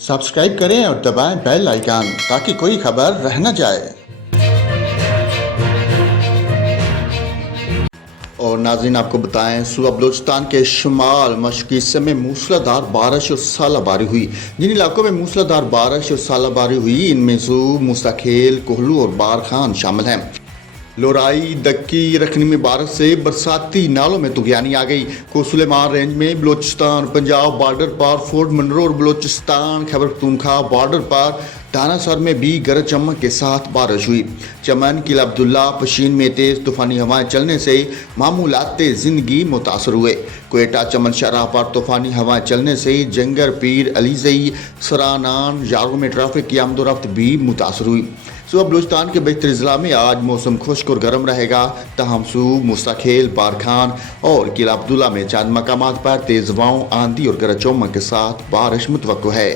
Subscribe करें और दबाएं बेल आइकन ताकि कोई खबर रह न जाए। और नाज़रीन आपको बताएं, सूबा बलूचिस्तान के शुमाल मशरक़ी हिस्से में मूसलाधार बारिश और सालाबारी हुई। जिन इलाकों में मूसलाधार बारिश और सालाबारी हुई इनमें ज़ू, मुस्ताखेल, कोहलू और बारखान शामिल हैं। लोराई, दक्की, रखनी में बारिश से बरसाती नालों में तुगयानी आ गई। कोसुलेमान रेंज में बलूचिस्तान पंजाब बॉर्डर पर फोर्ट मनरो और बलूचिस्तान खैबर पख्तूनख्वा बॉर्डर पर दानासर में भी गरज चमक के साथ बारिश हुई। चमन, किला अब्दुल्ला, पशीन में तेज तूफानी हवाएं चलने से मामूलात जिंदगी मुतासर हुए। कोयटा चमन शराह पर तूफानी हवाएं चलने से जंगर पीर, अलीजई, सरानान, यारों में ट्रैफिक की आमदोरफ्त भी मुतासर हुई। सूबा बलूचिस्तान के बेहतर अजला में आज मौसम खुश्क और गर्म रहेगा। तहम सूब, मुस्ताखेल, बारखान और किला अब्दुल्ला में चंद मकामात पर तेज हवाओं, आंधी और गरज चमक के साथ बारिश मुतवक्को है।